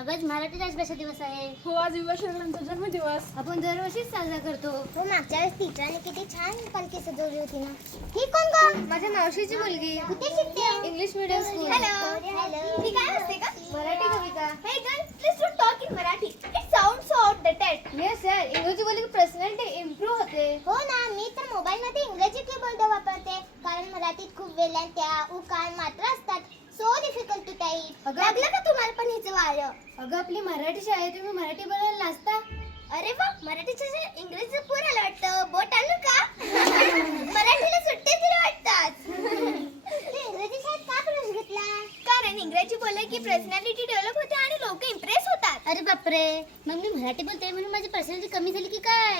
आज मराठी राजभाषा दिवस आहे. हो, आज युवा शहरांचा जन्मदिवस. आपण दरवर्षीच साजरा करतो. हो, मागच्या वेळेस टीचरांनी किती छान पालखी सजवली होती ना. ही कोण गं? माझ्या मावशीची मुलगी. कुठे शिकते? English medium school. हॅलो. ही काय असते का? मराठी कविता. Hey girl, please don't talk in Marathi. It sounds so outdated. Yes sir, इंग्रजी बोलली की पर्सनॅलिटी इम्प्रूव्ह होते. हो ना, मी तर मोबाईलमध्ये इंग्रजी कीबोर्ड वापरते कारण मराठीत खूप वेळांत्या उकार मात्रा असतात. So difficult to type. लागलं का तुम्हाला पण हिचं वारं? अगं आपली मराठी शाळेत तुम्ही मराठी बोलायला नाचता. अरे वा, मराठीचं इंग्रजीचं पूर आलं वाटतं. बोट आणू का? मराठीला सुट्टे दिले वाटतात. तू इंग्रजी शाळेत का प्रवेश घेतला? कारण इंग्रजी बोलले की पर्सनॅलिटी डेव्हलप होते आणि लोक इम्प्रेस होतात. अरे बापरे, मग मी मराठी बोलते म्हणून माझी पर्सनॅलिटी कमी झाली की काय?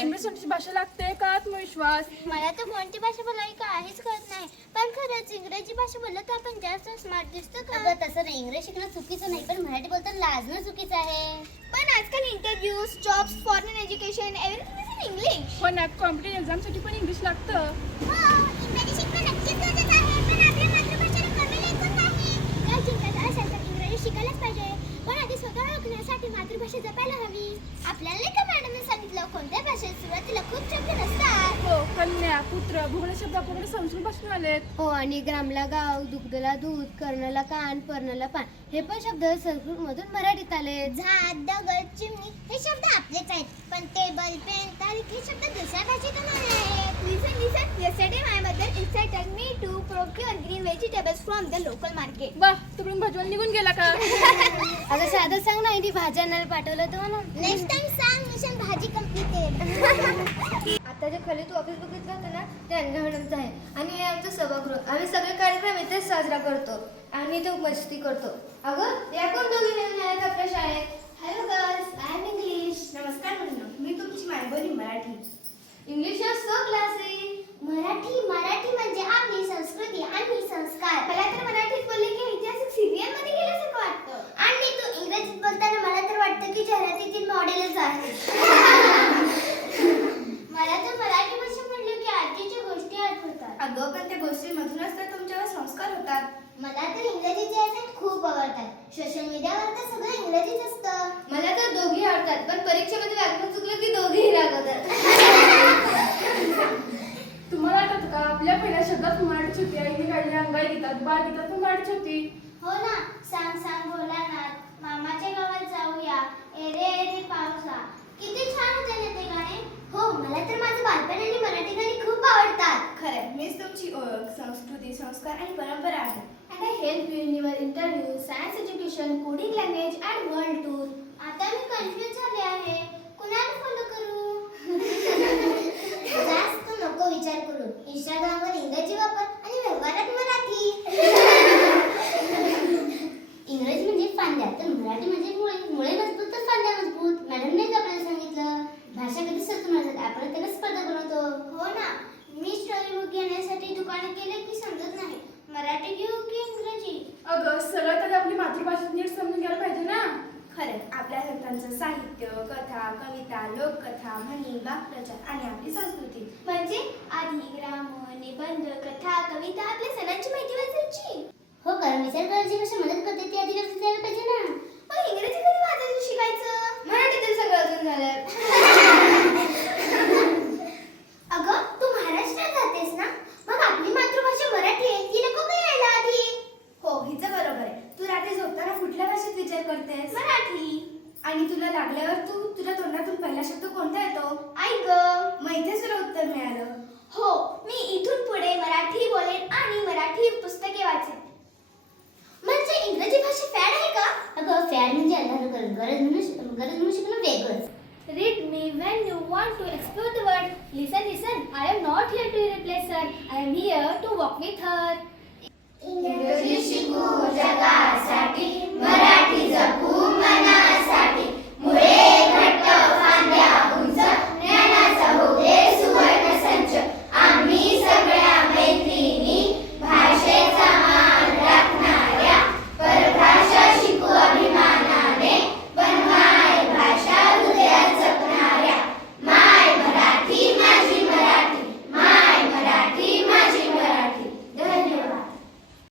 इंग्रजी भाषा लागते का आत्मविश्वास? मला तर कोणती भाषा बोलावी काहीच कळत नाही. पण खरंच इंग्रजी भाषा बोललं तर आपण जास्त स्मार्ट दिसतो का? अगं तसं नाही, इंग्रजी शिकणं चुकीचं नाही, पण मराठी बोलताना लाजणं चुकीचं आहे. पण आजकाल interviews, jobs, foreign education everything is in English. हो ना, कॉम्पिटेटिव्ह एक्झामसाठी पण इंग्लिश लागतं. हो, इंग्रजी शिकणं नक्कीच गरजेचं आहे, पण आपल्या मातृभाषेला कमी लेखन नाही. काय चिंता असेल तर इंग्रजी शिकायलाच पाहिजे, पण आधी स्वतः ओळखण्यासाठी मातृभाषा जपायला हवी. आपल्याला नाही का मॅडमने सांगितलं कोणत्या भाषेत सुरुवातीला खूप शब्द नसतात. हो, कन्या, पुत्र, भूगोल शब्द आपल्याकडे संस्कृत भाषेतून आलेत. हो, आणि ग्रामला गाव, दुग्धला दूध, कर्णाला कान, पर्णाला पान हे पण शब्द संस्कृत मधून मराठीत आले. झाड, दगड, चिमणी हे शब्द आपलेच आहेत, पण टेबल, पेन, तारीख हे शब्द दुसऱ्या भाषेतून आले आहेत. Listen. Yesterday my mother incited me to procure green vegetables from the local market. वा, तिकडून भाजीवाला निघून गेला का? अगं साधं सांग ना, इथे भाज्या आणायला पाठवलं होतं मला. नेक्स्ट टाइम सांग, मिशन भाजी कम्प्लीटेड. आता जे खाली तू ऑफिस बघितलं होतं ना, ते अनघा मॅडमचं आहे आणि हे आमचं सभागृह. आम्ही सगळे कार्यक्रम इथेच साजरा करतो आणि तो मस्ती करतो. अगं या कोण दोघी नवीन आहेत आपल्या शाळेत? Hello girls, I am English. नमस्कार मुलींनो, मी तुमची मायबोली Marathi. English is so classy. Marathi म्हणजे आपली संस्कृती आणि संस्कार. मला तर मराठीत बोलले की ऐतिहासिक सिरियल मध्ये गेल्यासारखं वाटतं. आणि तू इंग्रजीत बोलताना मला तर वाटतं की जाहिरातीतील मॉडेलच आहे. मला तर मराठी भाषा म्हणलं की आजीच्या गोष्टी आठवतात. अगं पण त्या गोष्टींमधूनच तर तुमच्यावर संस्कार होतात. मला तर इंग्रजीचे असेंट खूप आवडतात. सोशल मीडियावर तर सगळं इंग्रजीच असतं. मला तर दोघी आवडतात, पण परीक्षेमध्ये व्याकरण चुकलं की दोघीही रागवतात. तुम्हाला आठवतं का, आपल्या पहिल्या शब्दात मराठीच होती. आईने काढली अंगाई गीतात, बाळ गीतात पण मराठीच होती. हो ना, सांग सांग भोलानाथ, मामाच्या गावात जाऊया, एरे एरे पावसा. किती छान होते ना ते गाणे. हो, मला तर माझं बालपण आणि मराठी गाणी खूप आवडतात. खरं मीच तुमची ओळख, संस्कृती, संस्कार आणि परंपरा आहे. And I help you in your interview, science education, coding language and world tour. आता मी कन्फ्युज झाले आहे. कुणाला फॉलो करू? जास्त नको विचार करू. इंस्टाग्रामवर इंग्रजी वापर आणि व्यवहारात मराठी. इंग्रजी म्हणजे फांद्या, तर मराठी म्हणजे मुळे. मुळे मजबूत तर फांद्या मजबूत. मॅडमनेच आपल्याला सांगितलं. भाषा कधी सरकून राहतात, आपण त्याला स्पर्धा बनवतो. हो ना, मी स्टोरी बुक घेण्यासाठी दुकानात गेले की समजत नाही मराठी घेऊ की इंग्रजी. अगं सगळं तर आपली मातृभाषा नीट समजून घ्यायला पाहिजे ना. खरंच आपल्या संतांचं साहित्य, कथा, कविता, लोककथा, म्हणी, वाक्प्रचार आणि आपली संस्कृती. म्हणजे आधी ग्राम, निबंध, कथा, कविता आपल्या सणांची माहिती वाचायची. हो, कारण विचार करायची भाषा मदत करते ती आधी लक्षात द्यायला पाहिजे ना. मग इंग्रजी कधी वाचायचं शिकायचं? मराठीतील सगळं अजून झालं. अगं तू महाराष्ट्रात जातेस ना, मग आपली मातृभाषा मराठी आहे, ती नको काय यायला आधी? हो, हिचं बरोबर आहे. तू रात्री झोपताना कुठल्या भाषेत विचार करतेस? मराठी. आणि तुला लागल्यावर तुझ्या तोंडातून पहिला शब्द कोणता येतो? आई ग. मग इथेच तुला उत्तर मिळालं. हो, मी इथून पुढे मराठी बोलेन आणि मराठी पुस्तके वाचेन. म्हणजे इंग्रजी भाषा फॅड आहे का? अगं फॅड म्हणजे गरज म्हणून शिकणं वेगळंच. Read me when you want to explore the world. Listen. I am not here to replace her. I am here to walk with her. इंग्रजी शिकू